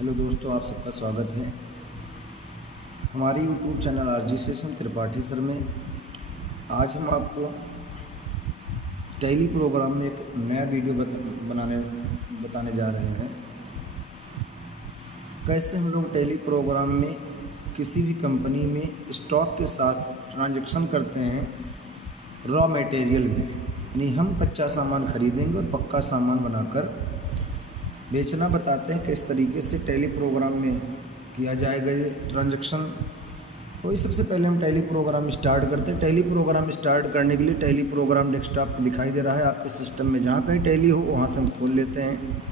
Hello दोस्तों, आप सबका स्वागत है हमारे YouTube channel RG session Tripathi sir में। आज हम आपको टैली प्रोग्राम में एक नया वीडियो बताने जा रहे हैं। कैसे हम लोग टैली प्रोग्राम में किसी भी कंपनी में स्टॉक के साथ ट्रांजैक्शन करते हैं रॉ मटेरियल में, यानी हम कच्चा सामान खरीदेंगे और पक्का सामान बनाकर बेचना बताते हैं किस तरीके से टैली प्रोग्राम में किया जाएगा ये ट्रांजैक्शन। तो सबसे पहले हम टैली प्रोग्राम स्टार्ट करते हैं। टैली प्रोग्राम स्टार्ट करने के लिए टैली प्रोग्राम डेस्कटॉप पे दिखाई दे रहा है आपके सिस्टम में, जहाँ कहीं टैली हो वहाँ से हम खोल लेते हैं।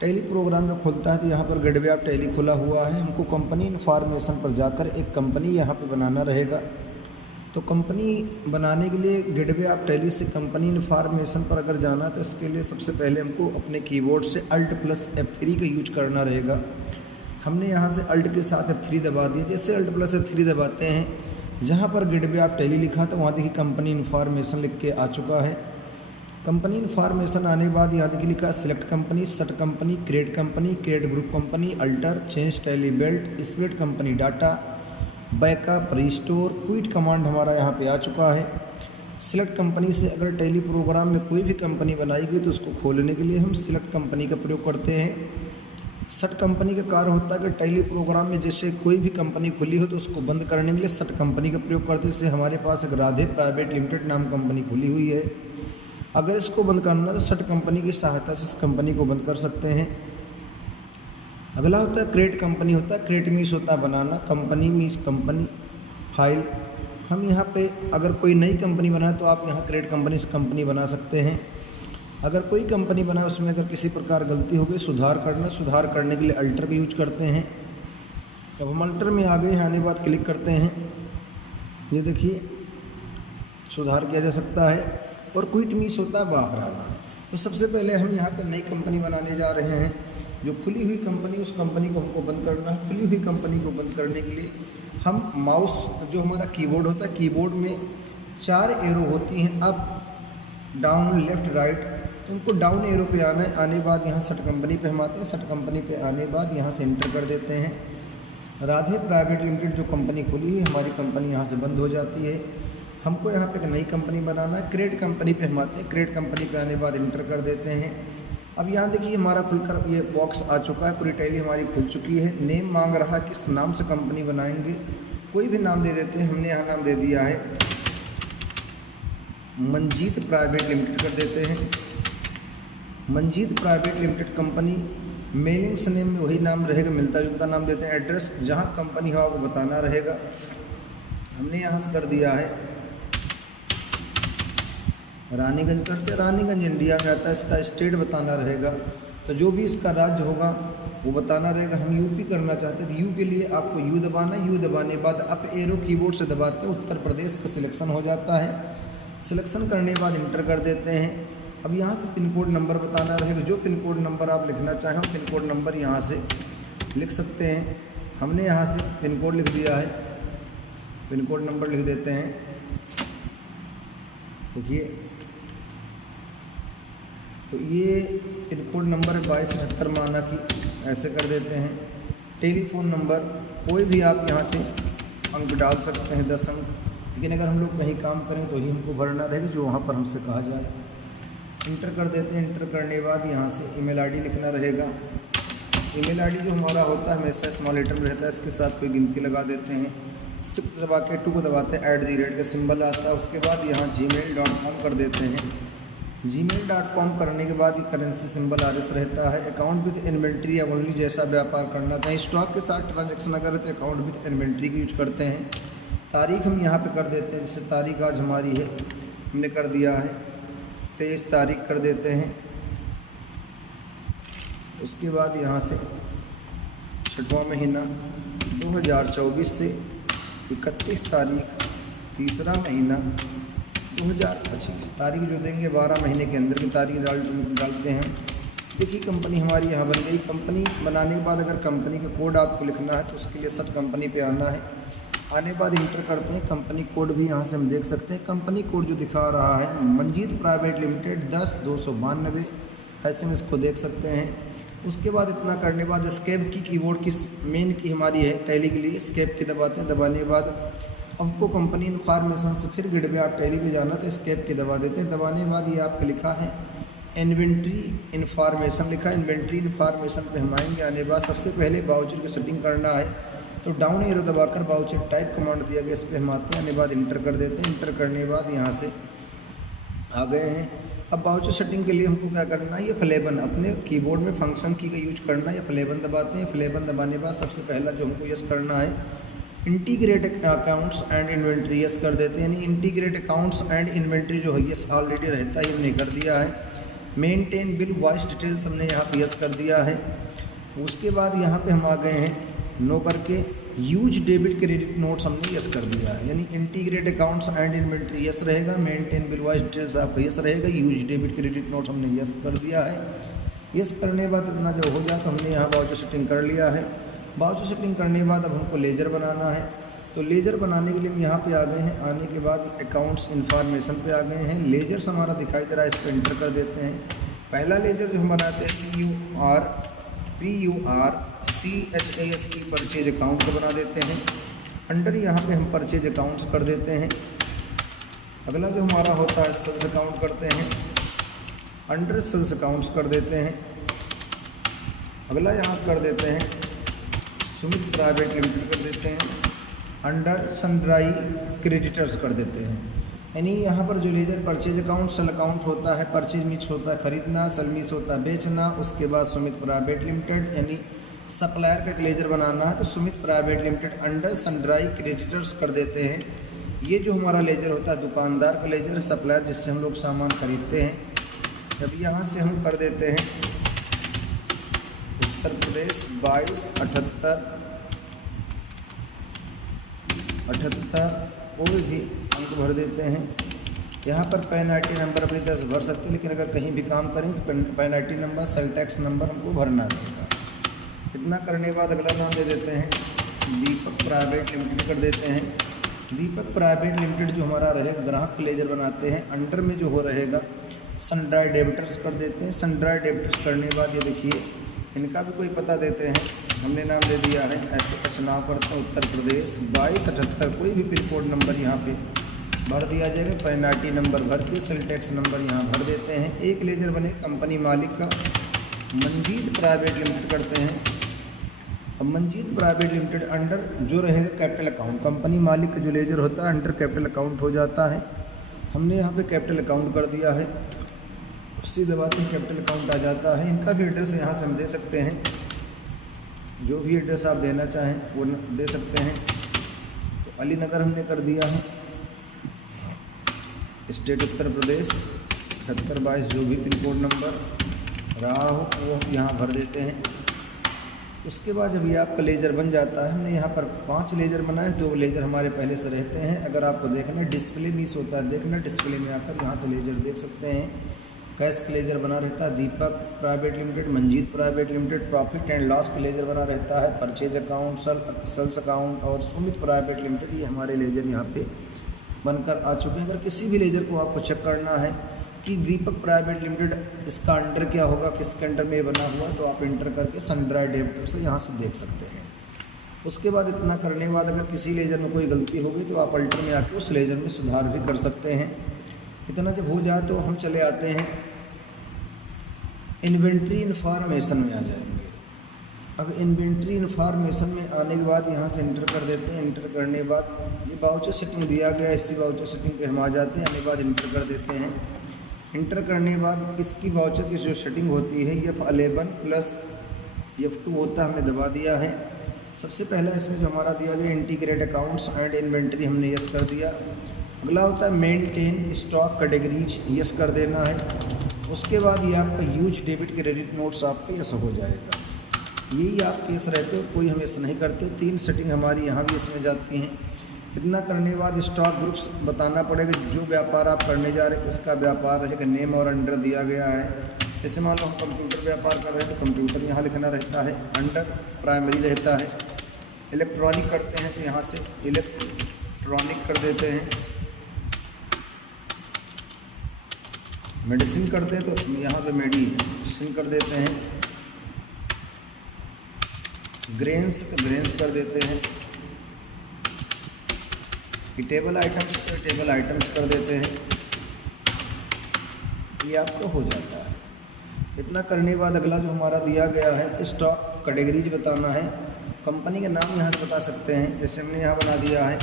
टैली प्रोग्राम में खुलता है तो यहाँ पर गेटवे ऑफ टैली खुला हुआ है। हमको कंपनी इन्फॉर्मेशन पर जाकर एक कंपनी यहाँ पर बनाना रहेगा। तो कंपनी बनाने के लिए गेटवे ऑफ टैली से कंपनी इन्फॉर्मेशन पर अगर जाना तो इसके लिए सबसे पहले हमको अपने कीबोर्ड से Alt+F3 का यूज करना रहेगा। हमने यहाँ से Alt के साथ F3 दबा दिया। जैसे Alt+F3 दबाते हैं, जहाँ पर गेटवे ऑफ टैली लिखा था वहाँ देखिए कंपनी इन्फॉर्मेशन लिख के आ चुका है। कंपनी इन्फॉर्मेशन आने के बाद यहाँ देखिए लिखा सेलेक्ट कंपनी, सट company, create group company, alter, change tally belt, split company data, backup, restore, quit command हमारा यहाँ पे आ चुका है। सिलेक्ट कंपनी से अगर टैली प्रोग्राम में कोई भी कंपनी बनाई गई तो उसको खोलने के लिए हम सिलेक्ट कंपनी का प्रयोग करते हैं। सट कंपनी का कार्य होता है कि टैली प्रोग्राम में जैसे कोई भी कंपनी खुली हो तो उसको बंद करने के लिए सट कंपनी का प्रयोग करते हैं। जैसे हमारे पास एक राधे प्राइवेट लिमिटेड नाम कंपनी खुली हुई है, अगर इसको बंद करना तो सट कंपनी की सहायता से इस कंपनी को बंद कर सकते हैं। अगला होता है क्रिएट कंपनी होता है। क्रिएट मीन्स होता है बनाना, कंपनी मीन्स कंपनी फाइल। हम यहाँ पे अगर कोई नई कंपनी बनाए तो आप यहाँ क्रिएट कंपनी से कंपनी बना सकते हैं। अगर कोई कंपनी बनाए उसमें अगर किसी प्रकार गलती हो गई, सुधार करने के लिए अल्टर का यूज करते हैं। अब हम अल्टर में आ गए, आने के बाद क्लिक करते हैं। ये देखिए सुधार किया जा सकता है। और क्विट मीन्स होता है बाहर आना। तो सबसे पहले हम यहाँ पर नई कंपनी बनाने जा रहे हैं। जो खुली हुई कंपनी, उस कंपनी को हमको बंद करना है। खुली हुई कंपनी को बंद करने के लिए हम माउस, जो हमारा कीबोर्ड होता है, कीबोर्ड में 4 एरो होती हैं, अप, डाउन, लेफ्ट, राइट। तो उनको डाउन एरो पे आना है। आने बाद यहाँ सट कंपनी पे हम आते हैं। सट कंपनी पे आने बाद यहाँ से इंटर कर देते हैं। राधे प्राइवेट लिमिटेड जो कंपनी खुली हुई हमारी कंपनी यहाँ से बंद हो जाती है। हमको यहाँ पे एक नई कंपनी बनाना है। क्रिएट कंपनी पे हम आते हैं। क्रिएट कंपनी पे आने बाद इंटर कर देते हैं। अब यहाँ देखिए हमारा खुलकर ये बॉक्स आ चुका है, पूरी टैली हमारी खुल चुकी है। नेम मांग रहा है, किस नाम से कंपनी बनाएंगे, कोई भी नाम दे देते हैं। हमने यहाँ नाम दे दिया है मंजीत प्राइवेट लिमिटेड कर देते हैं। Manjeet private limited company, mailings name में वही नाम रहेगा, मिलता जुलता नाम देते हैं। एड्रेस जहाँ कंपनी हो वो बताना रहेगा। हमने यहाँ से कर दिया है रानीगंज करते। रानीगंज इंडिया में आता है। इसका स्टेट बताना रहेगा, तो जो भी इसका राज्य होगा वो बताना रहेगा। हम यूपी करना चाहते हैं तो यू के लिए आपको यू दबाना। यू दबाने के बाद अप एरो कीबोर्ड से दबाते उत्तर प्रदेश का सिलेक्शन हो जाता है। सिलेक्शन करने के बाद इंटर कर देते हैं। अब यहाँ से पिन कोड नंबर बताना रहेगा। जो पिन कोड नंबर आप लिखना चाहें पिन कोड नंबर यहाँ से लिख सकते हैं। हमने यहाँ से पिन कोड लिख दिया है, पिन कोड नंबर लिख देते हैं। देखिए तो ये पिन कोड नंबर 2272 माना कि ऐसे कर देते हैं। टेलीफोन नंबर कोई भी आप यहाँ से अंक डाल सकते हैं, 10 अंक। लेकिन अगर हम लोग कहीं काम करें तो ही हमको भरना रहेगा जो वहाँ पर हमसे कहा जाए। इंटर कर देते हैं। इंटर करने के बाद यहाँ से ईमेल आईडी लिखना रहेगा। ईमेल आईडी जो हमारा होता है हमेशा स्मॉल लेटर में रहता है, इसके साथ कोई गिनती लगा देते हैं। शिफ्ट दबा के 2 को दबाते हैं, @ का सिंबल आता है। उसके बाद यहाँ gmail.com कर देते हैं। gmail.com करने के बाद ये करेंसी सिंबल RS रहता है। अकाउंट विद इन्वेंट्री या ओनली, जैसा व्यापार करना चाहें। स्टॉक के साथ ट्रांजैक्शन अगर तो अकाउंट विद इन्वेंट्री का यूज करते हैं। तारीख हम यहाँ पे कर देते हैं, जैसे तारीख आज हमारी है, हमने कर दिया है 23 तारीख कर देते हैं। उसके बाद यहाँ से 6वां महीना 2024 से 31 तारीख 3रा महीना 2025 तारीख जो देंगे 12 महीने के अंदर की तारीख डालते हैं। देखिए कंपनी हमारी यहाँ बन गई। कंपनी बनाने के बाद अगर कंपनी का कोड आपको लिखना है तो उसके लिए सट कंपनी पे आना है। आने के बाद इंटर करते हैं। कंपनी कोड भी यहाँ से हम देख सकते हैं। कंपनी कोड जो दिखा रहा है मंजीत प्राइवेट लिमिटेड 10 292, ऐसे में इसको देख सकते हैं। उसके बाद इतना करने के बाद एस्केप की कीबोर्ड की मेन की हमारी है टैली के लिए, एस्केप की दबाते हैं। दबाने के बाद हमको कंपनी इन्फॉर्मेशन से फिर गिड पे आप टैली पे जाना तो एस्केप की दबा देते हैं। दबाने के बाद ये आपका लिखा है इन्वेंट्री इन्फॉर्मेशन, लिखा है इन्वेंट्री इन्फॉर्मेशन पे हम आएंगे। आने के बाद सबसे पहले बाउचर की सेटिंग करना है तो डाउन एरो दबाकर बाउचर टाइप कमांड दिया गया, इस पर हम आते हैं। आने के बाद इंटर कर देते हैं। इंटर करने के बाद यहाँ से आ गए हैं। अब बाउचर सेटिंग के लिए हमको क्या करना है, ये F11 अपने कीबोर्ड में फंक्शन की का यूज करना है। F11 दबाते हैं। F11 दबाने के बाद सबसे पहला जो हमको यस करना है integrate accounts and inventory, yes कर देते हैं। यानी इंटीग्रेट अकाउंट्स एंड इन्वेंट्री जो है यस ऑलरेडी रहता है, हमने कर दिया है। मेंटेन बिल वॉइस डिटेल्स हमने यहाँ पे यस कर दिया है। उसके बाद यहाँ पे हम आ गए हैं नो करके यूज डेबिट क्रेडिट नोट्स हमने यस कर दिया है। यानी integrate accounts and inventory yes रहेगा, मेंटेन बिल वॉइस डिटेल्स आपका यस रहेगा, यूज डेबिट क्रेडिट नोट्स हमने यस कर दिया है। यस करने के बाद इतना जब हो जाए तो हमने यहाँ बाउचर सेटिंग कर लिया है। बाउचर सेटिंग करने के बाद अब हमको लेजर बनाना है तो लेजर बनाने के लिए हम यहाँ पे आ गए हैं। आने के बाद अकाउंट्स इन्फॉर्मेशन पे आ गए हैं। लेजर्स हमारा दिखाई दे रहा है, इस पर इंटर कर देते हैं। पहला लेजर जो हम बनाते हैं PURCHASE परचेज अकाउंट को बना देते हैं। अंडर यहाँ पे हम परचेज अकाउंट्स कर देते हैं। अगला जो हमारा होता है सेल्स अकाउंट करते हैं, अंडर सेल्स अकाउंट्स कर देते हैं। अगला यहाँ से कर देते हैं सुमित प्राइवेट लिमिटेड कर देते हैं, अंडर सनड्राई क्रेडिटर्स कर देते हैं। यानी यहाँ पर जो ledger purchase account sale account होता है, परचेज मीन्स होता है खरीदना, सेल मीन्स होता है बेचना। उसके बाद सुमित प्राइवेट लिमिटेड यानी सप्लायर का एक लेजर बनाना है तो Sumit private limited under sundry creditors कर देते हैं। ये जो हमारा लेजर होता है दुकानदार का लेजर, सप्लायर जिससे हम लोग सामान खरीदते हैं। जब यहाँ से हम कर देते हैं उत्तर प्रदेश 2278 कोई भी अंक भर देते हैं। यहाँ पर पैन आईटी नंबर अपनी तरह से भर सकते हैं, लेकिन अगर कहीं भी काम करें तो pan IT number sale tax number हमको भरना रहेगा। इतना करने के बाद अगला नाम दे देते हैं दीपक प्राइवेट लिमिटेड कर देते हैं। दीपक प्राइवेट लिमिटेड जो हमारा रहेगा ग्राहक लेजर बनाते हैं, अंडर में जो हो रहेगा सनड्राई डेबिटर्स कर देते हैं। सनड्राई डेबिटर्स करने के बाद ये देखिए इनका भी कोई पता देते हैं, हमने नाम दे दिया है ऐसे चुनाव करते हैं उत्तर प्रदेश 2278 कोई भी पिन कोड नंबर यहाँ पे भर दिया जाएगा। पैन आईटी नंबर भर के सेल टैक्स नंबर यहाँ भर देते हैं। एक लेजर बने कंपनी मालिक का मंजीत प्राइवेट लिमिटेड करते हैं। अब मंजीत प्राइवेट लिमिटेड अंडर जो रहेगा कैपिटल अकाउंट, कंपनी मालिक का जो लेजर होता है अंडर कैपिटल अकाउंट हो जाता है। हमने यहाँ पे कैपिटल अकाउंट कर दिया है, उसी दबाते हैं कैपिटल अकाउंट आ जाता है। इनका भी एड्रेस यहाँ से हम दे सकते हैं, जो भी एड्रेस आप देना चाहें वो दे सकते हैं। तो अली नगर हमने कर दिया है, स्टेट उत्तर प्रदेश 7822 जो भी पिन कोड नंबर रहा हो वो हम यहाँ भर देते हैं। उसके बाद जब ये आपका लेजर बन जाता है, हमने यहाँ पर 5 लेजर बनाए, 2 लेजर हमारे पहले से रहते हैं। अगर आपको देखना डिस्प्ले मिस होता है, देखना डिस्प्ले में आकर यहाँ से लेजर देख सकते हैं। कैश का लेजर बना रहता है Deepak private limited, Manjeet private limited, profit and loss का लेजर बना रहता है, परचेज अकाउंट, सेल्स अकाउंट और सुमित प्राइवेट लिमिटेड। ये हमारे लेजर यहाँ पे बनकर आ चुके हैं। अगर किसी भी लेजर को आपको चेक करना है कि दीपक प्राइवेट लिमिटेड इसका अंडर क्या होगा, किसके अंडर में ये बना हुआ, तो आप इंटर करके सनड्राई डेबिटर से यहाँ से देख सकते हैं। उसके बाद इतना करने के बाद अगर किसी लेजर में कोई गलती होगी तो आप अल्टर में आके उस लेजर में सुधार भी कर सकते हैं। इतना जब हो जाए तो हम चले आते हैं इन्वेंट्री इन्फॉर्मेशन में आ जाएंगे। अब इन्वेंट्री इन्फॉर्मेशन में आने के बाद यहाँ से इंटर कर देते हैं। इंटर करने के बाद ये बाउचर सेटिंग दिया गया है, इसी बाउचर सेटिंग पे हम आ जाते हैं। आने के बाद इंटर कर देते हैं। इंटर करने के बाद इसकी बाउचर की जो सेटिंग होती है F11 प्लस F2 होता है, हमने दबा दिया है। सबसे पहला इसमें जो हमारा दिया गया इंटीग्रेट अकाउंट्स एंड इन्वेंट्री हमने यस कर दिया। अगला होता है मेंटेन स्टॉक कैटेगरीज, यस कर देना है। उसके बाद ये आपका यूज डेबिट क्रेडिट नोट्स आपका यस हो जाएगा। यही आप केस रहते हो, कोई हम यस नहीं करते। 3 सेटिंग हमारी यहाँ भी इसमें जाती हैं। इतना करने के बाद स्टॉक ग्रुप्स बताना पड़ेगा, जो व्यापार आप करने जा रहे हैं किसका व्यापार रहेगा, नेम और अंडर दिया गया है। जैसे मान लो हम कंप्यूटर व्यापार कर रहे हैं तो कंप्यूटर यहाँ लिखना रहता है, अंडर प्राइमरी रहता है। इलेक्ट्रॉनिक करते हैं तो यहाँ से इलेक्ट्रॉनिक कर देते हैं। मेडिसिन करते हैं तो यहाँ पे मेडिसिन कर देते हैं। ग्रेन्स तो ग्रेन्स कर देते हैं, ईटेबल आइटम्स तो ईटेबल आइटम्स कर देते हैं। ये आपको हो जाता है। इतना करने के बाद अगला जो हमारा दिया गया है स्टॉक कैटेगरीज बताना है। कंपनी के नाम यहाँ से बता सकते हैं, जैसे हमने यहाँ बना दिया है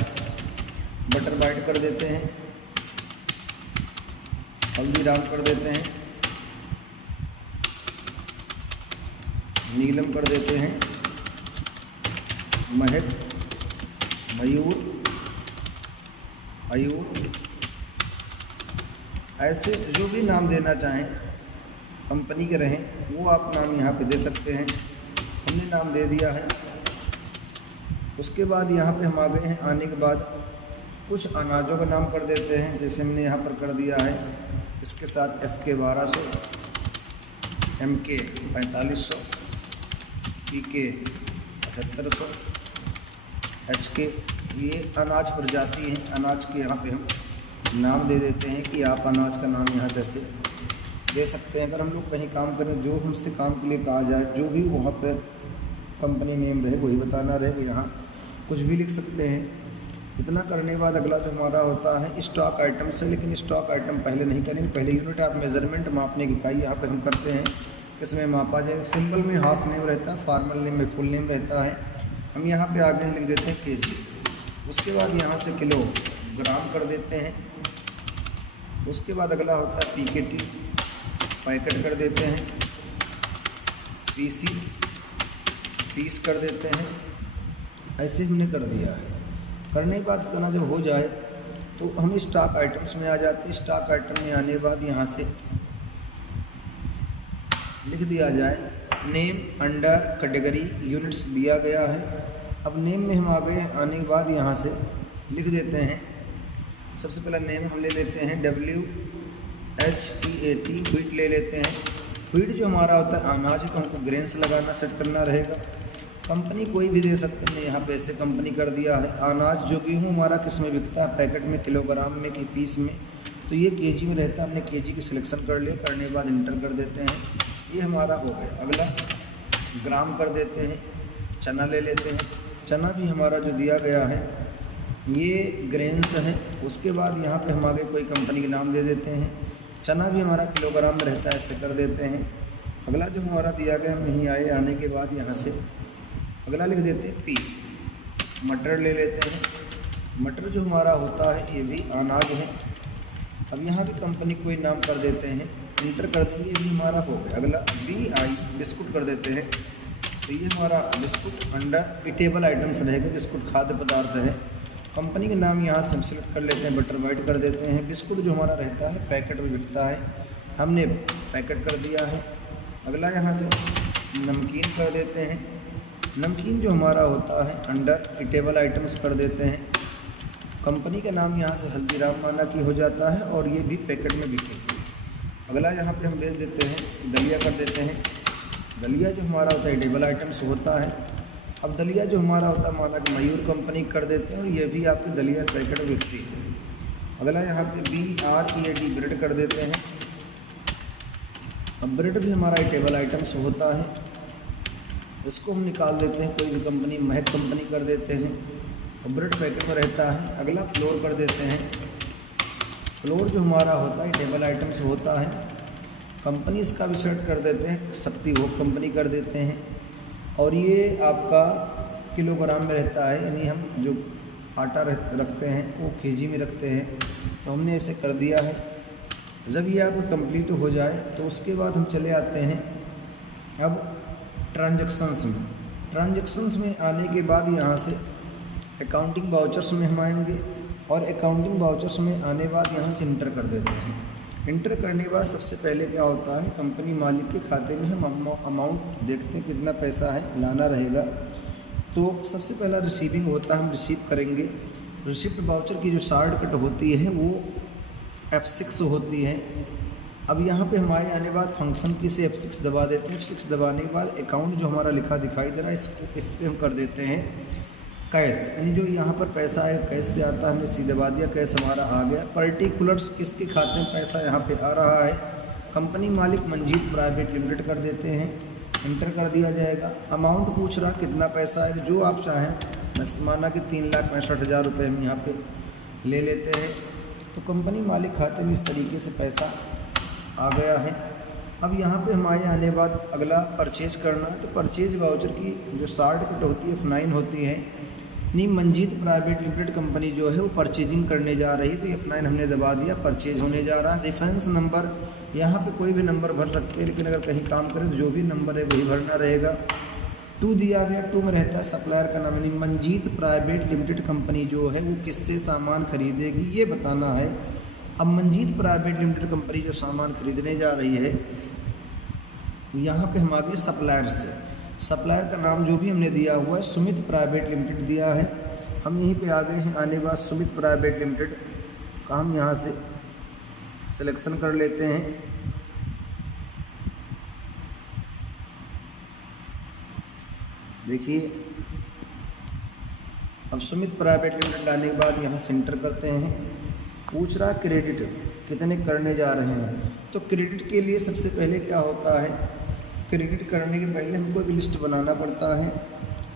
बटर बाइट कर देते हैं, हल्दीराम कर देते हैं, नीलम कर देते हैं, महक, मयूर, आयूर, ऐसे जो भी नाम देना चाहें कंपनी के रहें वो आप नाम यहाँ पे दे सकते हैं। हमने नाम दे दिया है। उसके बाद यहाँ पे हम आ गए हैं। आने के बाद कुछ अनाजों का नाम कर देते हैं, जैसे हमने यहाँ पर कर दिया है इसके साथ SK 1200, MK 4500, PK 7800, HK, ये अनाज प्रजाति है। अनाज के यहाँ पे हम नाम दे देते हैं कि आप अनाज का नाम यहाँ से ऐसे दे सकते हैं। अगर हम लोग कहीं काम करें, जो हमसे काम के लिए कहा जाए, जो भी वहाँ पे कंपनी नेम रहे वही बताना रहेगा, यहाँ कुछ भी लिख सकते हैं। इतना करने के बाद अगला जो हमारा होता है स्टॉक आइटम से, लेकिन स्टॉक आइटम पहले नहीं करेंगे, पहले यूनिट ऑफ मेजरमेंट मापने की इकाई यहाँ पे हम करते हैं, इसमें मापा जाए। सिंबल में हाफ नेम रहता है, फॉर्मल नेम में फुल नेम रहता है। हम यहाँ पे आगे लिख देते हैं केजी। उसके बाद यहाँ से किलोग्राम कर देते हैं। उसके बाद अगला होता है PKT, पैकेट कर देते हैं, PC, पीस कर देते हैं। ऐसे हमने कर दिया है। करने के बाद इतना जब हो जाए तो हम स्टॉक आइटम्स में आ जाते हैं। स्टॉक आइटम में आने के बाद यहाँ से लिख दिया जाए नेम अंडर कैटेगरी यूनिट्स दिया गया है। अब नेम में हम आ गए। आने के बाद यहाँ से लिख देते हैं, सबसे पहला नेम हम ले लेते हैं WHEAT, व्हीट ले लेते हैं। व्हीट जो हमारा होता है अनाज, तो हमको ग्रेन्स लगाना सेट करना रहेगा। कंपनी कोई भी दे सकते हैं, यहाँ पे ऐसे कंपनी कर दिया है। अनाज जो गेहूँ हमारा किस में बिकता है, पैकेट में, किलोग्राम में कि पीस में, तो ये केजी में रहता है। हमने केजी की सिलेक्शन कर लिया। करने के बाद इंटर कर देते हैं। ये हमारा हो गया। अगला ग्राम कर देते हैं। चना ले लेते हैं। चना भी हमारा जो दिया गया है ये ग्रेन्स है। उसके बाद यहाँ पे हम आगे कोई कंपनी के नाम दे देते हैं। चना भी हमारा किलोग्राम में रहता है, ऐसे कर देते हैं। अगला जो हमारा दिया गया हम यहीं आए। आने के बाद यहाँ से अगला लिख देते हैं P। मटर ले लेते हैं। मटर जो हमारा होता है ये भी अनाज है। अब यहाँ भी कंपनी कोई नाम कर देते हैं, इंटर कर देंगे, ये भी हमारा हो गया। अगला BI, बिस्कुट कर देते हैं। तो ये हमारा बिस्कुट अंडर ईटेबल आइटम्स रहेगा। बिस्कुट खाद्य पदार्थ है। कंपनी के नाम यहाँ से हम सेलेक्ट कर लेते हैं, बटर बाइट कर देते हैं। बिस्कुट जो हमारा रहता है पैकेट में बिकता है, हमने पैकेट कर दिया है। अगला यहाँ से नमकीन कर देते हैं। नमकीन जो हमारा होता है अंडर ईटेबल आइटम्स कर देते हैं। कंपनी का नाम यहाँ से हल्दीराम माना कि हो जाता है और ये भी पैकेट में बिकेगी। अगला यहाँ पे हम भेज देते हैं दलिया कर देते हैं। दलिया जो हमारा होता है ईटेबल आइटम्स होता है। अब दलिया जो हमारा होता है माना कि मयूर कंपनी कर देते हैं और ये भी आपकी दलिया पैकेट में बिकती है। अगला यहाँ पे BREAD, ब्रेड कर देते हैं। अब ब्रेड भी हमारा ईटेबल आइटम्स होता है, इसको हम निकाल देते हैं। कोई भी कंपनी, महक कंपनी कर देते हैं और ब्रेड पैकेट में रहता है। अगला फ्लोर कर देते हैं। फ्लोर जो हमारा होता है ईटेबल आइटम्स होता है। कंपनी इसका भी सेलेक्ट कर देते हैं, शक्ति वो कंपनी कर देते हैं और ये आपका किलोग्राम में रहता है, यानी हम जो आटा रखते हैं वो केजी में रखते हैं। तो हमने ऐसे कर दिया है। जब ये आपको कंप्लीट हो जाए तो उसके बाद हम चले आते हैं अब ट्रांजैक्शंस में। ट्रांजैक्शंस में आने के बाद यहाँ से अकाउंटिंग वाउचर्स में हम आएंगे और अकाउंटिंग वाउचर्स में आने बाद यहाँ से इंटर कर देते हैं। इंटर करने के बाद सबसे पहले क्या होता है, कंपनी मालिक के खाते में हम अमाउंट देखते हैं कितना पैसा है, लाना रहेगा। तो सबसे पहला रिसीविंग होता है, हम रिसीव करेंगे। रिसिप्ट वाउचर की जो शॉर्टकट होती है वो F6 होती है। अब यहाँ पे हमारे आने बाद फंक्शन की से F6 दबा देते हैं। F6 दबाने के बाद अकाउंट जो हमारा लिखा दिखाई दे रहा है इसको इस पर हम कर देते हैं कैश, यानी जो यहाँ पर पैसा है कैश से आता है, हमने सी दबा दिया, कैश हमारा आ गया। पर्टिकुलर्स किसके खाते में पैसा यहाँ पे आ रहा है, कंपनी मालिक मंजीत प्राइवेट लिमिटेड कर देते हैं। इंटर कर दिया जाएगा। अमाउंट पूछ रहा कितना पैसा है, जो आप चाहें, बस माना कि 3,65,000 रुपये हम यहाँ पे ले लेते हैं। तो कंपनी मालिक खाते में इस तरीके से पैसा आ गया है। अब यहाँ पे हमारे आने बाद अगला परचेज करना है। तो परचेज वाउचर की जो सर्टिफिकेट होती है F9 होती है। नीम मंजीत प्राइवेट लिमिटेड कंपनी जो है वो परचेजिंग करने जा रही है। तो F9 हमने दबा दिया, परचेज होने जा रहा है। रेफरेंस नंबर यहाँ पे कोई भी नंबर भर सकते हैं, लेकिन अगर कहीं काम करें तो जो भी नंबर है वही भरना रहेगा। 2 दिया गया, 2 में रहता है सप्लायर का नाम, यानी मंजीत प्राइवेट लिमिटेड कंपनी जो है वो किससे सामान खरीदेगी ये बताना है। अब मंजीत प्राइवेट लिमिटेड कंपनी जो सामान खरीदने जा रही है, यहाँ पे हम आगे सप्लायर से, सप्लायर का नाम जो भी हमने दिया हुआ है सुमित प्राइवेट लिमिटेड दिया है। हम यहीं पे आ गए हैं। आने बाद सुमित प्राइवेट लिमिटेड का हम यहाँ से सिलेक्शन कर लेते हैं। देखिए अब सुमित प्राइवेट लिमिटेड लाने के बाद यहाँ सेंटर करते हैं। पूछ रहा क्रेडिट कितने करने जा रहे हैं। तो क्रेडिट के लिए सबसे पहले क्या होता है, क्रेडिट करने के पहले हमको एक लिस्ट बनाना पड़ता है।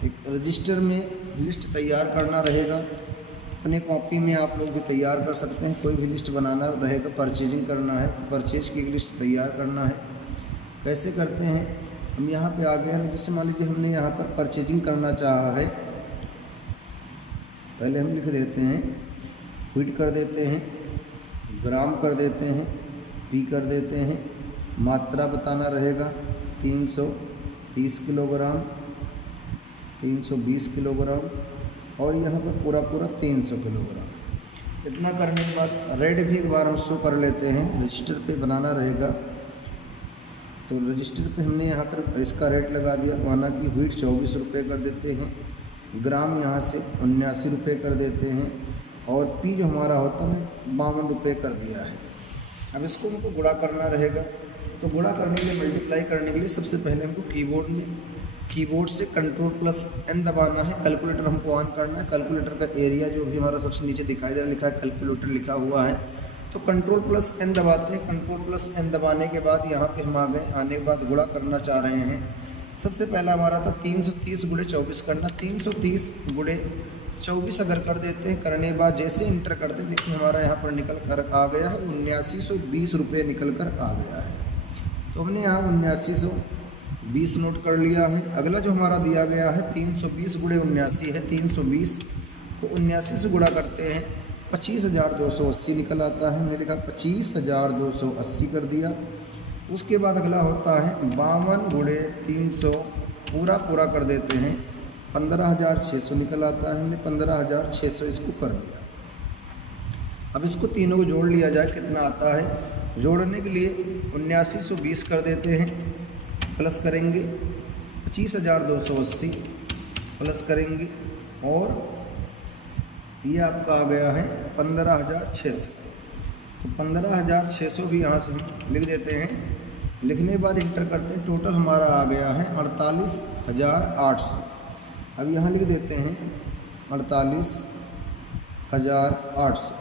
एक रजिस्टर में लिस्ट तैयार करना रहेगा। अपने कॉपी में आप लोग भी तैयार कर सकते हैं, कोई भी लिस्ट बनाना रहेगा। परचेजिंग करना है, परचेज की एक लिस्ट तैयार करना है। कैसे करते हैं, हम यहाँ पे आ गए हैं। जैसे मान लीजिए हमने यहाँ पर परचेजिंग करना चाहा है, पहले हम लिख देते हैं, व्हीट कर देते हैं, ग्राम कर देते हैं, पी कर देते हैं, मात्रा बताना रहेगा 330 किलोग्राम, 320 किलोग्राम और यहाँ पर पूरा 300 किलोग्राम। इतना करने के बाद रेट भी एक बार हम शो कर लेते हैं, रजिस्टर पे बनाना रहेगा। तो रजिस्टर पे हमने यहाँ पर इसका रेट लगा दिया, माना कि व्हीट 24 रुपये कर देते हैं, ग्राम यहाँ से 79 रुपये कर देते हैं और पी जो हमारा होता है 52 रुपये कर दिया है। अब इसको हमको गुणा करना रहेगा। तो गुणा करने के लिए, मल्टीप्लाई करने के लिए सबसे पहले हमको कीबोर्ड से Ctrl+N दबाना है। कैलकुलेटर हमको ऑन करना है। कैलकुलेटर का एरिया जो भी हमारा सबसे नीचे दिखाई दे रहा है, लिखा है कैलकुलेटर लिखा हुआ है। तो Ctrl+N दबाते हैं। Ctrl+N दबाने के बाद यहाँ पे हम आ गए। आने के बाद गुणा करना चाह रहे हैं। सबसे पहला हमारा था 330 × 24 करना। 330 × 24 अगर कर देते हैं, करने के बाद जैसे इंटर करते हैं, देखिए हमारा यहाँ पर निकल कर आ गया है 7920 रुपये निकल कर आ गया है। तो हमने यहाँ 7920 नोट कर लिया है। अगला जो हमारा दिया गया है 320 × 79 है। 320 को 79 से गुणा करते हैं, 25,280 निकल आता है। मैंने लिखा 25,280 कर दिया। उसके बाद अगला होता है 52 × 300 पूरा कर देते हैं, 15,600 निकल आता है। हमने 15,600 इसको कर दिया। अब इसको तीनों को जोड़ लिया जाए, कितना आता है। जोड़ने के लिए 7920 कर देते हैं, प्लस करेंगे 25,280 प्लस करेंगे और ये आपका आ गया है 15,600। तो 15,600 भी यहाँ से हम लिख देते हैं। लिखने के बाद इंटर करते हैं। टोटल हमारा आ गया है 48,800। अब यहाँ लिख देते हैं 48,800।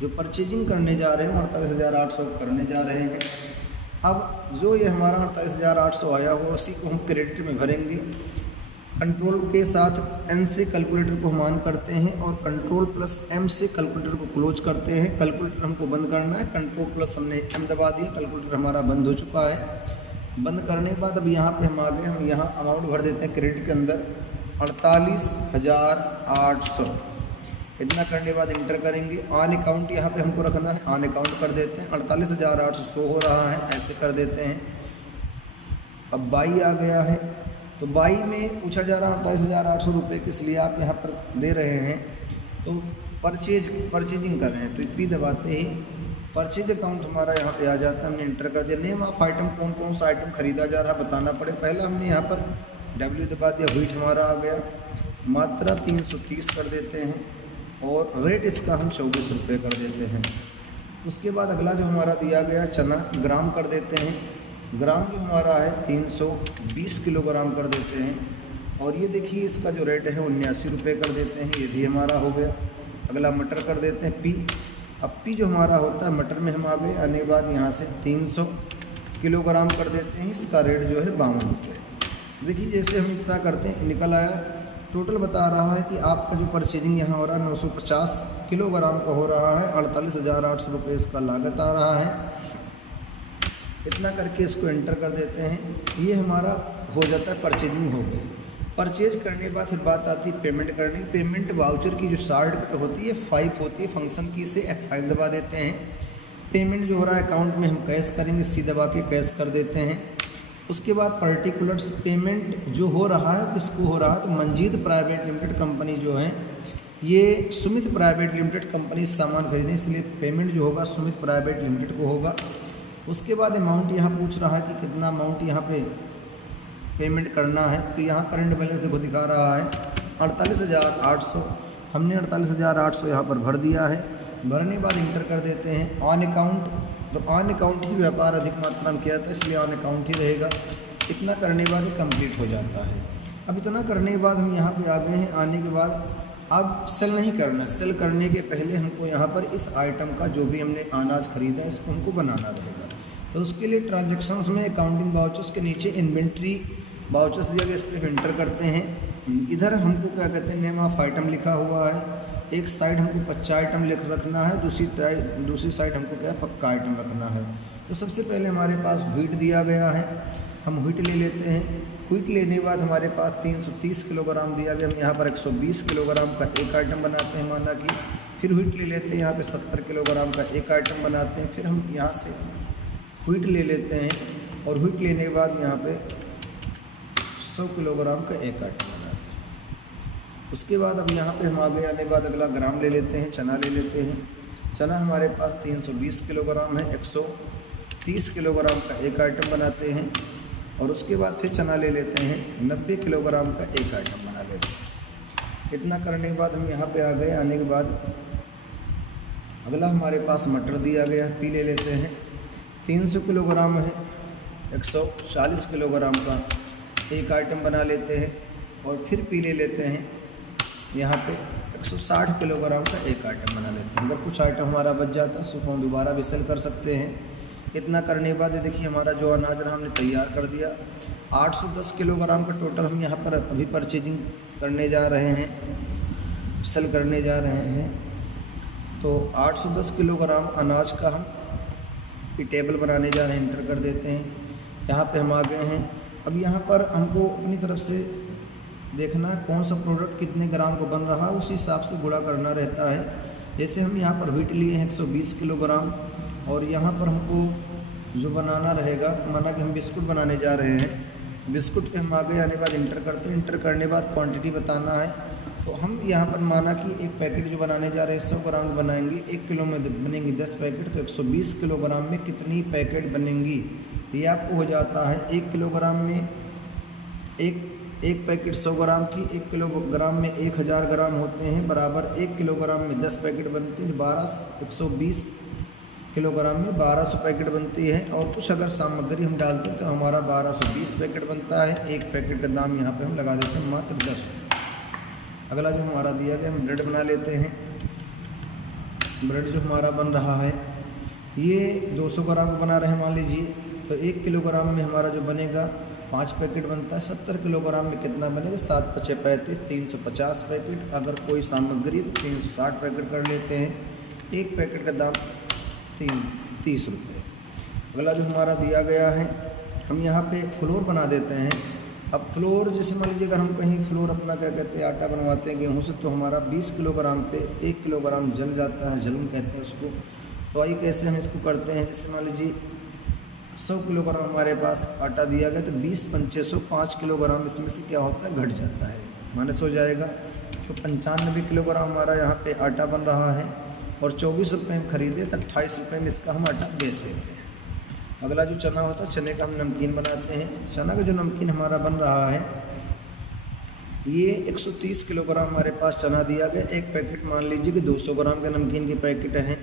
जो परचेजिंग करने जा रहे हैं 48,800 करने जा रहे हैं। अब जो ये हमारा 48,800 आया हुआ उसी को हम क्रेडिट में भरेंगे। कंट्रोल के साथ N से कैलकुलेटर को हम ऑन करते हैं और Ctrl+M से कैलकुलेटर को क्लोज करते हैं। कैलकुलेटर हमको बंद करना है। Ctrl+ हमने M दबा दिया, कैलकुलेटर हमारा बंद हो चुका है। बंद करने के बाद अब यहाँ पे हम आ गए। हम यहाँ अमाउंट भर देते हैं क्रेडिट के अंदर 48,800। इतना करने के बाद इंटर करेंगे। ऑन अकाउंट यहाँ पे हमको रखना है, ऑन अकाउंट कर देते हैं। 48,800 शो हो रहा है, ऐसे कर देते हैं। अब बाई आ गया है। तो बाई में पूछा जा रहा है 48,800 रुपये किस लिए आप यहाँ पर दे रहे हैं। तो परचेजिंग कर रहे हैं। तो पी दबाते ही परचेज अकाउंट हमारा यहाँ पे आ जाता है। हमने इंटर कर दिया। नेम ऑफ आइटम, कौन कौन सा आइटम खरीदा जा रहा है बताना पड़े। पहला हमने यहाँ पर W दबा दिया, व्हीट हमारा आ गया। मात्रा 330 कर देते हैं और रेट इसका हम 24 रुपये कर देते हैं। उसके बाद अगला जो हमारा दिया गया चना, ग्राम कर देते हैं। ग्राम जो हमारा है 320 किलोग्राम कर देते हैं और ये देखिए इसका जो रेट है 79 रुपये कर देते हैं। ये भी हमारा हो गया। अगला मटर कर देते हैं पी। अब पी जो हमारा होता है मटर में हम आ गए। आने के बाद यहाँ से 300 किलोग्राम कर देते हैं, इसका रेट जो है 52 रुपये। देखिए जैसे हम इतना करते हैं निकल आया, टोटल बता रहा है कि आपका जो परचेजिंग यहाँ हो रहा है 950 किलोग्राम का हो रहा है, 48,800 रुपये इसका लागत आ रहा है। इतना करके इसको एंटर कर देते हैं, ये हमारा हो जाता है परचेजिंग हो गई। परचेज करने के बाद फिर बात आती है पेमेंट करने की। पेमेंट वाउचर की जो शार्ट होती है 5 होती है, फंक्शन की से F5 दबा देते हैं। पेमेंट जो हो रहा है अकाउंट में हम कैश करेंगे, सी दबा के कैश कर देते हैं। उसके बाद पर्टिकुलर्स पेमेंट जो हो रहा है किसको हो रहा है, तो मंजीत प्राइवेट लिमिटेड कंपनी जो है, ये सुमित प्राइवेट लिमिटेड कंपनी सामान खरीदें, इसलिए पेमेंट जो होगा सुमित प्राइवेट लिमिटेड को होगा। उसके बाद अमाउंट यहाँ पूछ रहा है कि कितना अमाउंट यहाँ पे पेमेंट करना है, तो यहाँ करंट बैलेंस देखो दिखा रहा है 48,800। हमने 48,800 यहाँ पर भर दिया है। भरने के बाद इंटर कर देते हैं ऑन अकाउंट, तो ऑन अकाउंट ही व्यापार अधिक मात्रा में किया जाता है, इसलिए ऑन अकाउंट ही रहेगा। इतना करने के बाद ये कंप्लीट हो जाता है। अब इतना करने के बाद हम यहाँ पे आ गए हैं। आने के बाद अब सेल नहीं करना, सेल करने के पहले हमको यहाँ पर इस आइटम का जो भी हमने अनाज खरीदा है इसको हमको बनाना रहेगा। तो उसके लिए ट्रांजेक्शन्स में अकाउंटिंग वाउचर्स के नीचे इन्वेंट्री वाउचर्स दिया गया, इस पर एंटर करते हैं। इधर हमको क्या कहते हैं नेम ऑफ आइटम लिखा हुआ है। एक साइड हमको कच्चा आइटम लिख रखना है, दूसरी साइड हमको क्या है पक्का आइटम रखना है। तो सबसे पहले हमारे पास व्हीट दिया गया है, हम व्हीट ले लेते हैं। व्हीट लेने के बाद हमारे पास 330 किलोग्राम दिया गया, हम यहाँ पर 120 किलोग्राम का एक आइटम बनाते हैं माना कि। फिर व्हीट ले लेते हैं, यहाँ पे 70 किलोग्राम का एक आइटम बनाते हैं। फिर हम यहाँ से व्हीट ले लेते हैं और व्हीट लेने के बाद यहाँ पे 100 किलोग्राम का एक आइटम बनाते हैं। उसके बाद अब यहाँ पे हम आगे आने के बाद अगला ग्राम ले लेते हैं, चना ले लेते हैं। चना हमारे पास 320 किलोग्राम है, 130 किलोग्राम का एक आइटम बनाते हैं। और उसके बाद फिर चना ले लेते हैं, 90 किलोग्राम का एक आइटम बना लेते हैं। इतना करने के बाद हम यहाँ पे आ गए। आने के बाद अगला हमारे पास मटर दिया गया, पी ले लेते हैं, 300 किलोग्राम है, 140 किलोग्राम का एक आइटम बना लेते हैं। और फिर पी ले लेते हैं, यहाँ पे 160 किलोग्राम का एक आइटम बना लेते हैं। अगर कुछ आइटम हमारा बच जाता है उसको हम दोबारा भी सेल कर सकते हैं। इतना करने के बाद देखिए हमारा जो अनाज रहा हमने तैयार कर दिया। 810 किलोग्राम का टोटल हम यहाँ पर अभी परचेजिंग करने जा रहे हैं, सेल करने जा रहे हैं। तो 810 किलोग्राम अनाज का हम टेबल बनाने जा रहे हैं, इंटर कर देते हैं। यहाँ पे हम आ गए हैं। अब यहाँ पर हमको अपनी तरफ से देखना कौन सा प्रोडक्ट कितने ग्राम को बन रहा है, उस हिसाब से गुणा करना रहता है। जैसे हम यहाँ पर व्हीट लिए हैं 120 किलोग्राम, और यहाँ पर हमको जो बनाना रहेगा, माना कि हम बिस्कुट बनाने जा रहे हैं। बिस्कुट पे हम आगे आने के बाद इंटर करते हैं। इंटर करने के बाद क्वांटिटी बताना है। तो हम यहाँ पर माना कि एक पैकेट जो बनाने जा रहे हैं 100 ग्राम बनाएंगे, 1 किलो में बनेंगी 10 पैकेट, तो 120 किलोग्राम में कितनी पैकेट बनेंगी ये आपको हो जाता है। 1 किलोग्राम में एक पैकेट 100 ग्राम की, 1 किलोग्राम में 1000 ग्राम होते हैं, बराबर 1 किलोग्राम में 10 पैकेट बनती है, 120 किलोग्राम में 1200 पैकेट बनती है। और कुछ अगर सामग्री हम डालते हैं तो हमारा 1220 पैकेट बनता है। एक पैकेट का दाम यहाँ पे हम लगा देते हैं मात्र 10 रुपये। अगला जो हमारा दिया गया, हम ब्रेड बना लेते हैं। ब्रेड जो हमारा बन रहा है ये 200 ग्राम का बना रहे हैं मान लीजिए, तो 1 किलोग्राम में हमारा जो बनेगा 5 पैकेट बनता है। 70 किलोग्राम में कितना बनेगा, 7 × 5 = 35, 350 पैकेट। अगर कोई सामग्री तो 360 पैकेट कर लेते हैं। एक पैकेट का दाम 30 रुपये। अगला जो हमारा दिया गया है, हम यहाँ पे फ्लोर बना देते हैं। अब फ्लोर जैसे मान लीजिए अगर हम कहीं फ्लोर अपना क्या कहते हैं आटा बनवाते हैं गेहूँ से, तो हमारा 20 किलोग्राम पे 1 किलोग्राम जल जाता है, जलन कहते हैं उसको। तो आइए कैसे हम इसको करते हैं। जैसे मान लीजिए 100 किलोग्राम हमारे पास आटा दिया गया, तो 20 × 5 = 5 किलोग्राम इसमें से क्या होता है घट जाता है, माइनस हो जाएगा। तो 95 किलोग्राम हमारा यहाँ पे आटा बन रहा है, और 24 रुपये में खरीदे तो 28 रुपये में इसका हम आटा बेच देते हैं। अगला जो चना होता है, चने का हम नमकीन बनाते हैं। चना का जो नमकीन हमारा बन रहा है ये 130 किलोग्राम हमारे पास चना दिया गया। एक पैकेट मान लीजिए कि 200 ग्राम के नमकीन के पैकेट हैं,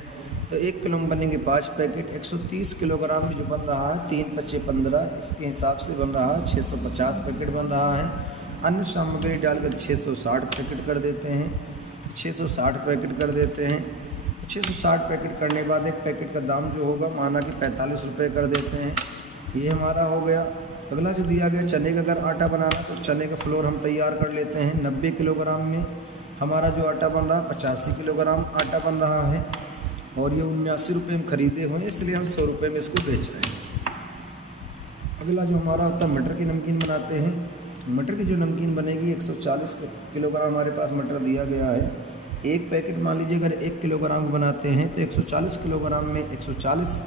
तो 1 किलो में बनेंगे 5 पैकेट। 130 किलोग्राम में जो बन रहा है 3 × 5 = 15, इसके हिसाब से बन रहा है 650 पैकेट बन रहा है। अन्य सामग्री डालकर 660 पैकेट कर देते हैं, 660 पैकेट कर देते हैं। 660 पैकेट करने के बाद एक पैकेट का दाम जो होगा माना कि 45 रुपये कर देते हैं। ये हमारा हो गया। अगला जो दिया गया चने का अगर आटा बनाना तो चने का फ्लोर हम तैयार कर लेते हैं। 90 किलोग्राम में हमारा जो आटा बन रहा है 85 किलोग्राम आटा बन रहा है और ये 79 रुपये में ख़रीदे हुए हैं, इसलिए हम 100 रुपये में इसको बेच रहे हैं। अगला जो हमारा होता है मटर की नमकीन बनाते हैं। मटर की जो नमकीन बनेगी 140 किलोग्राम हमारे पास मटर दिया गया है। एक पैकेट मान लीजिए अगर 1 किलोग्राम बनाते हैं तो 140 किलोग्राम में 140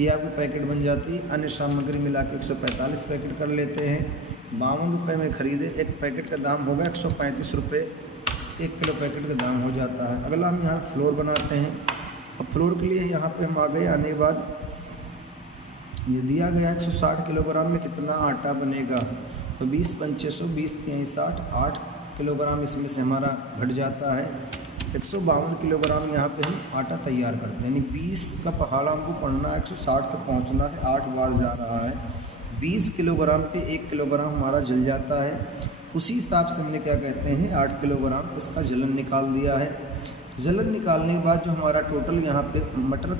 ये आपकी पैकेट बन जाती है। अन्य सामग्री मिला के 145 पैकेट कर लेते हैं। 52 रुपये में ख़रीदे, एक पैकेट का दाम होगा 135 रुपये, 1 किलो पैकेट का दाम हो जाता है। अगला हम यहाँ फ्लोर बनाते हैं। अब फ्लोर के लिए यहाँ पे हम आ गए, आने के बाद ये दिया गया 160 किलोग्राम में कितना आटा बनेगा, तो 20 पंचे 100, 20 3 60, 8 किलोग्राम इसमें से हमारा घट जाता है। 152 किलोग्राम यहाँ पे हम आटा तैयार करते हैं, यानी 20 का पहाड़ा हमको पढ़ना है, 160 तक पहुँचना है, 8 बार जा रहा है। 20 किलोग्राम पे 1 किलोग्राम हमारा जल जाता है। उसी हिसाब से हमने क्या कहते हैं 8 किलोग्राम इसका जलन निकाल दिया है। जलन निकालने के बाद जो हमारा टोटल यहाँ पे मटर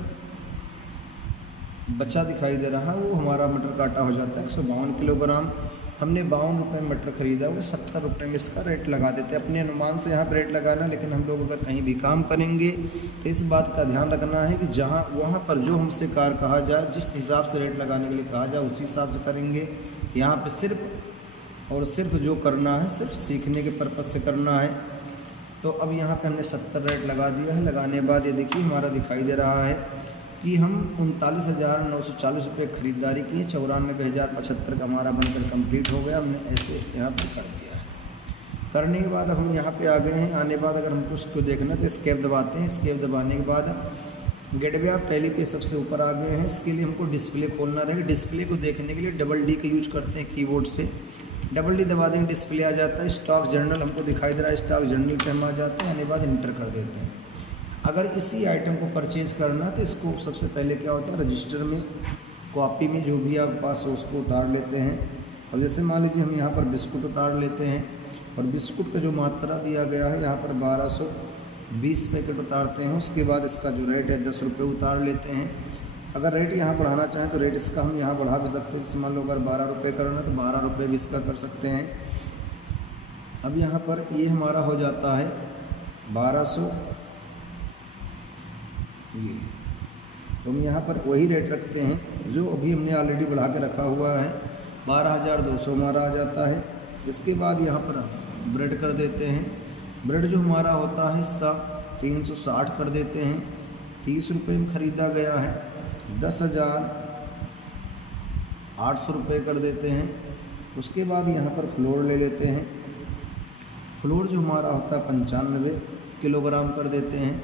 बचा दिखाई दे रहा है वो हमारा मटर का आटा हो जाता है 152 किलोग्राम। हमने 52 रुपये में मटर ख़रीदा हुआ, 70 रुपये में इसका रेट लगा देते हैं। अपने अनुमान से यहाँ पर रेट लगाना, लेकिन हम लोग अगर कहीं भी काम करेंगे तो इस बात का ध्यान रखना है कि जहाँ वहाँ पर जो हमसे कार कहा जाए, जिस हिसाब से रेट लगाने के लिए कहा जाए उसी हिसाब से करेंगे। यहाँ पर सिर्फ और सिर्फ जो करना है सिर्फ सीखने के पर्पज़ से करना है। तो अब यहाँ पे हमने 70 रेट लगा दिया है। लगाने के बाद ये देखिए हमारा दिखाई दे रहा है कि हम 39,940 रुपये खरीदारी की, 94,075 का हमारा बनकर कंप्लीट हो गया। हमने ऐसे यहाँ पर कर दिया है। करने के बाद अब हम यहाँ पे आ गए हैं। आने के बाद अगर हमको उसको देखना तो स्केप दबाते हैं। स्केप दबाने के बाद गेटवे ऑफ टैली पे सबसे ऊपर आ गए हैं। इसके लिए हमको डिस्प्ले खोलना रहेगा। डिस्प्ले को देखने के लिए डबल डी का यूज करते हैं कीबोर्ड से। डबल डी दबा देंगे, डिस्प्ले आ जाता है। स्टॉक जर्नल हमको दिखाई दे रहा है, स्टॉक जर्नल पे हम आ जाते हैं। आने के बाद इंटर कर देते हैं। अगर इसी आइटम को परचेज़ करना तो इसको सबसे पहले क्या होता है, रजिस्टर में कॉपी में जो भी आपके पास हो उसको उतार लेते हैं। और जैसे मान लीजिए हम यहाँ पर बिस्कुट उतार लेते हैं और बिस्कुट का जो मात्रा दिया गया है यहाँ पर 1220 पैकेट उतारते हैं। उसके बाद इसका जो रेट है 10 रुपये उतार लेते हैं। अगर रेट यहाँ बढ़ाना चाहें तो रेट इसका हम यहाँ बढ़ा भी सकते हैं। जैसे मान लो अगर 12 रुपये करना तो 12 रुपये भी इसका कर सकते हैं। अब यहाँ पर ये हमारा हो जाता है 1200। ये तो हम यहाँ पर वही रेट रखते हैं जो अभी हमने ऑलरेडी बढ़ा के रखा हुआ है। 12,200 हमारा आ जाता है। इसके बाद यहाँ पर ब्रेड कर देते हैं। ब्रेड जो हमारा होता है इसका 360 कर देते हैं। 30 रुपये में ख़रीदा गया है। 10,800 रुपये कर देते हैं। उसके बाद यहाँ पर फ्लोर ले लेते हैं। फ्लोर जो हमारा होता है 95 किलोग्राम कर देते हैं।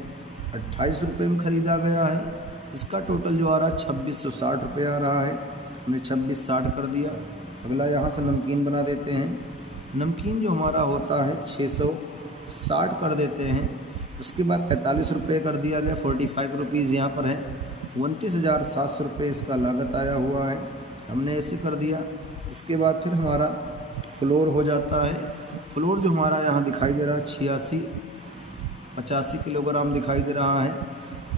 28 रुपये में ख़रीदा गया है। इसका टोटल जो आ रहा है 2660 रुपये आ रहा है। हमने 2660 कर दिया। अगला यहाँ से नमकीन बना देते हैं। नमकीन जो हमारा होता है 660 कर देते हैं। उसके बाद 45 रुपये कर दिया गया, 45 रुपीज़ यहाँ पर है। 29,700 रुपये इसका लागत आया हुआ है, हमने ऐसे कर दिया। इसके बाद फिर हमारा फ्लोर हो जाता है। फ्लोर जो हमारा यहाँ दिखाई दे रहा है 85 किलोग्राम दिखाई दे रहा है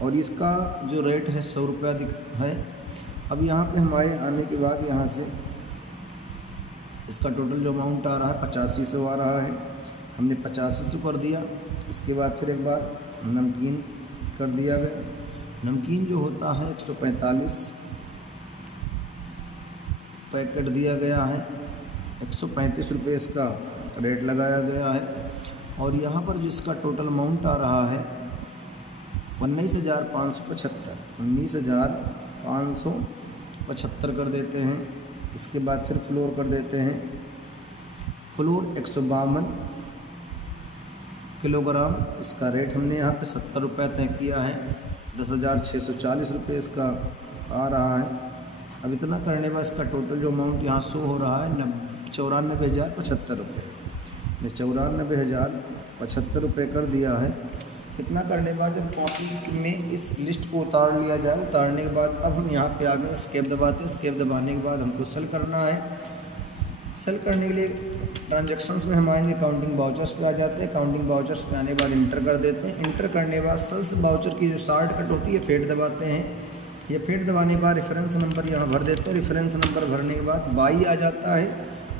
और इसका जो रेट है 100 रुपया है। अब यहाँ पे हमारे आने के बाद यहाँ से इसका टोटल जो अमाउंट आ रहा है 8500 आ रहा है। हमने 8500 कर दिया। इसके बाद फिर एक बार नमकीन कर दिया गया। नमकीन जो होता है 145 पैकेट दिया गया है। 135 रुपये इसका रेट लगाया गया है। और यहाँ पर जिसका टोटल अमाउंट आ रहा है 19,575, 19,575 कर देते हैं। इसके बाद फिर फ्लोर कर देते हैं। फ्लोर 152 किलोग्राम इसका रेट हमने यहाँ पे 70 रुपये तय किया है। 10,640 रुपये इसका आ रहा है। अब इतना करने के बाद इसका टोटल जो अमाउंट यहाँ शो हो रहा है 94,075 रुपये। 94,075 रुपये कर दिया है। इतना करने के बाद जब कॉपी में इस लिस्ट को उतार लिया जाए, उतारने के बाद अब हम यहाँ पे आ गए, स्केप दबाते हैं। स्केप दबाने के बाद हमको सेल करना है। सेल करने के लिए ट्रांजैक्शंस में हम आएंगे, काउंटिंग वाउचर्स पे आ जाते हैं। काउंटिंग वाउचर्स पे आने के बाद इंटर कर देते हैं। इंटर करने के बाद सेल्स वाउचर की जो शार्ट कट होती है फेड दबाते हैं। ये फिर दबाने के बाद रेफरेंस नंबर यहाँ भर देते हैं। रेफरेंस नंबर भरने के बाद बाई आ जाता है।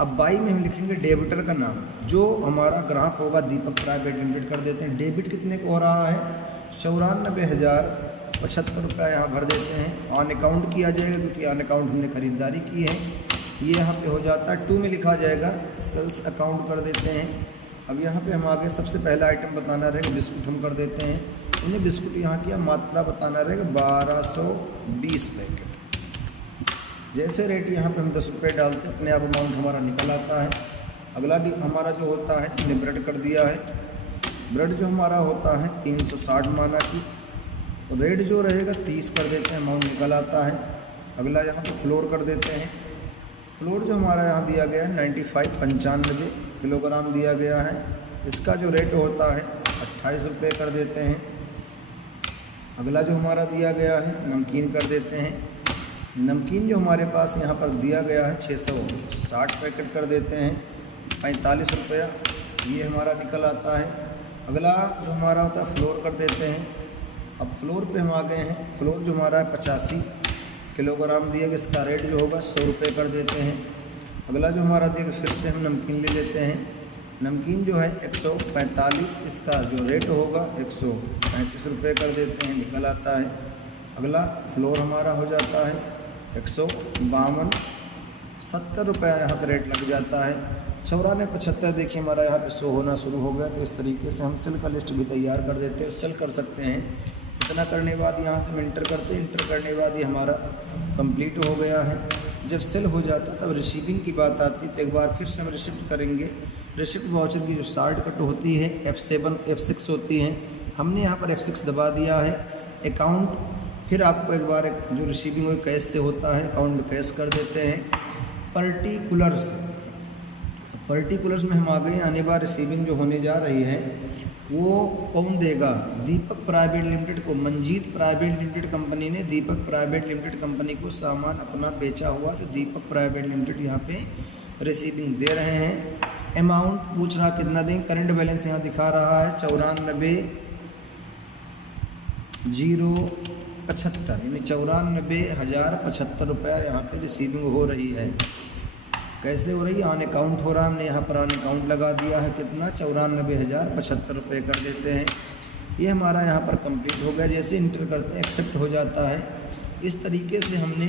अब बाई में हम लिखेंगे डेबिटर का नाम, जो हमारा ग्राहक होगा दीपक प्राइवेट लिमिटेड कर देते हैं। डेबिट कितने को हो रहा है, 94,075 रुपया यहाँ भर देते हैं। ऑन अकाउंट किया जाएगा क्योंकि ऑन अकाउंट हमने खरीदारी की है। ये यहाँ पे हो जाता है। 2 में लिखा जाएगा सेल्स अकाउंट कर देते हैं। अब यहाँ पे हम आगे सबसे पहला आइटम बताना रहेगा, बिस्कुट हम कर देते हैं। उन्हें बिस्कुट यहाँ की मात्रा बताना रहेगा 1220 पैकेट। जैसे रेट यहाँ पे हम 10 रुपये डालते हैं, अपने आप अमाउंट हमारा निकल आता है। अगला हमारा जो होता है, हमने ब्रेड कर दिया है। ब्रेड जो हमारा होता है 360 माना की, रेट जो रहेगा 30 कर देते हैं, अमाउंट निकल आता है। अगला यहाँ पे फ्लोर कर देते हैं। फ्लोर जो हमारा यहाँ दिया गया है 95 किलोग्राम दिया गया है। इसका जो रेट होता है 28 रुपये कर देते हैं। अगला जो हमारा दिया गया है नमकीन कर देते हैं। नमकीन जो हमारे पास यहाँ पर दिया गया है 660 पैकेट कर देते हैं, 45 रुपया ये हमारा निकल आता है। अगला जो हमारा होता है फ्लोर कर देते हैं। अब फ्लोर पे हम आ गए हैं। फ्लोर जो हमारा है 85 किलोग्राम दिया गया, इसका रेट जो होगा 100 रुपये कर देते हैं। अगला जो हमारा दिया फिर से हम नमकीन ले लेते हैं। नमकीन जो है 145, इसका जो रेट होगा 135 रुपये कर देते हैं, निकल आता है। अगला फ्लोर हमारा हो जाता है 152, 70 रुपया यहाँ पर रेट लग जाता है। 94.75 देखिए हमारा यहाँ पे शो होना शुरू हो गया। तो इस तरीके से हम सेल का लिस्ट भी तैयार कर देते हैं, सेल कर सकते हैं। इतना करने के बाद यहाँ से हम इंटर करते हैं। इंटर करने के बाद ये हमारा कंप्लीट हो गया है। जब सेल हो जाता तब रिसीविंग की बात आती, तो एक बार फिर से हम रिसिप्ट करेंगे। रिसिप्ट वाउचर की जो शार्ट कट होती है F7 F6 होती है, हमने यहाँ पर F6 दबा दिया है। अकाउंट फिर आपको एक बार जो रिसीविंग हो कैश से होता है, अकाउंट में कैश कर देते हैं। पर्टिकुलर्स में हम आ गए। आने बार रिसीविंग जो होने जा रही है वो कौन देगा, दीपक प्राइवेट लिमिटेड को। मंजीत प्राइवेट लिमिटेड कंपनी ने दीपक प्राइवेट लिमिटेड कंपनी को सामान अपना बेचा हुआ, तो दीपक प्राइवेट लिमिटेड यहाँ पे रिसीविंग दे रहे हैं। अमाउंट पूछ रहा कितना दें, करंट बैलेंस यहाँ दिखा रहा है 94,075, यानी 94,075 रुपया यहाँ पे रिसीविंग हो रही है। कैसे हो रही है, ऑन अकाउंट हो रहा है। हमने यहाँ पर ऑन अकाउंट लगा दिया है, कितना 94,075 रुपये कर देते हैं। ये हमारा यहाँ पर कंप्लीट हो गया। जैसे इंटर करते हैं एक्सेप्ट हो जाता है। इस तरीके से हमने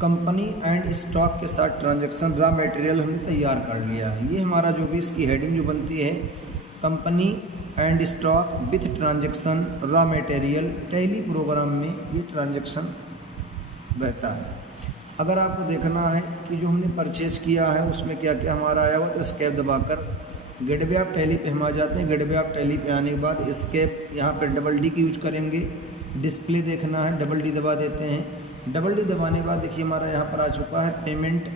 कंपनी एंड स्टॉक के साथ ट्रांजैक्शन रॉ मटेरियल हमने तैयार कर लिया है। ये हमारा जो भी इसकी हेडिंग जो बनती है, company and stock with transaction raw material, Tally program में ये ट्रांजैक्शन रहता है। अगर आपको देखना है कि जो हमने परचेज़ किया है उसमें क्या क्या हमारा आया हुआ, तो स्केप दबाकर गेटवे ऑफ टैली पे हम आ जाते हैं। गेटवे ऑफ टैली पे आने के बाद स्केप यहाँ पर डबल डी की यूज करेंगे। डिस्प्ले देखना है, डबल डी दबा देते हैं। डबल डी दबाने के बाद देखिए हमारा यहाँ पर आ चुका है। पेमेंट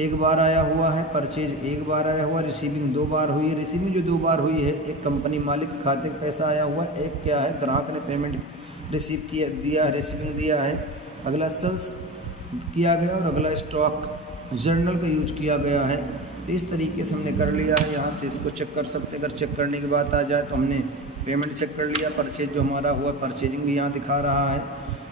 एक बार आया हुआ है, परचेज एक बार आया हुआ, रिसीविंग 2 बार हुई है। रिसीविंग जो 2 बार हुई है, एक कंपनी मालिक के खाते का पैसा आया हुआ, एक क्या है ग्राहक ने पेमेंट रिसीव किया दिया है, रिसीविंग दिया है। अगला सेल्स किया गया और अगला स्टॉक जर्नल का यूज किया गया है। तो इस तरीके से हमने कर लिया है। यहाँ से इसको चेक कर सकते हैं। अगर चेक करने की बात आ जाए तो हमने पेमेंट चेक कर लिया, परचेज जो हमारा हुआ परचेजिंग भी यहाँ दिखा रहा है।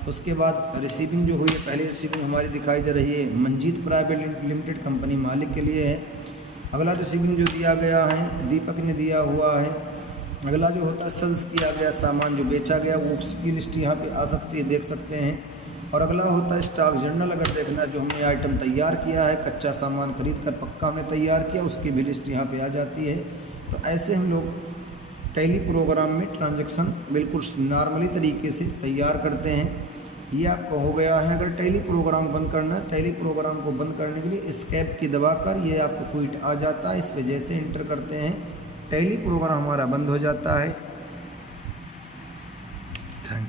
उसके बाद रिसीविंग जो हुई है, पहली रिसीविंग हमारी दिखाई दे रही है मंजीत प्राइवेट लिमिटेड कंपनी मालिक के लिए है। अगला रिसीविंग जो दिया गया है दीपक ने दिया हुआ है। अगला जो होता है सेल्स किया गया सामान जो बेचा गया, वो उसकी लिस्ट यहाँ पे आ सकती है, देख सकते हैं। और अगला होता है स्टॉक जर्नल। अगर देखना जो हमने आइटम तैयार किया है, कच्चा सामान खरीद कर पक्का हमने तैयार किया, उसकी भी लिस्ट यहाँ पे आ जाती है। तो ऐसे हम लोग टैली प्रोग्राम में ट्रांजैक्शन बिल्कुल नॉर्मली तरीके से तैयार करते हैं। ये आपको हो गया है। अगर टैली प्रोग्राम बंद करना है, टैली प्रोग्राम को बंद करने के लिए एस्केप की दबाकर ये आपको क्विट आ जाता है। इस पर जैसे इंटर करते हैं टैली प्रोग्राम हमारा बंद हो जाता है। Thank you.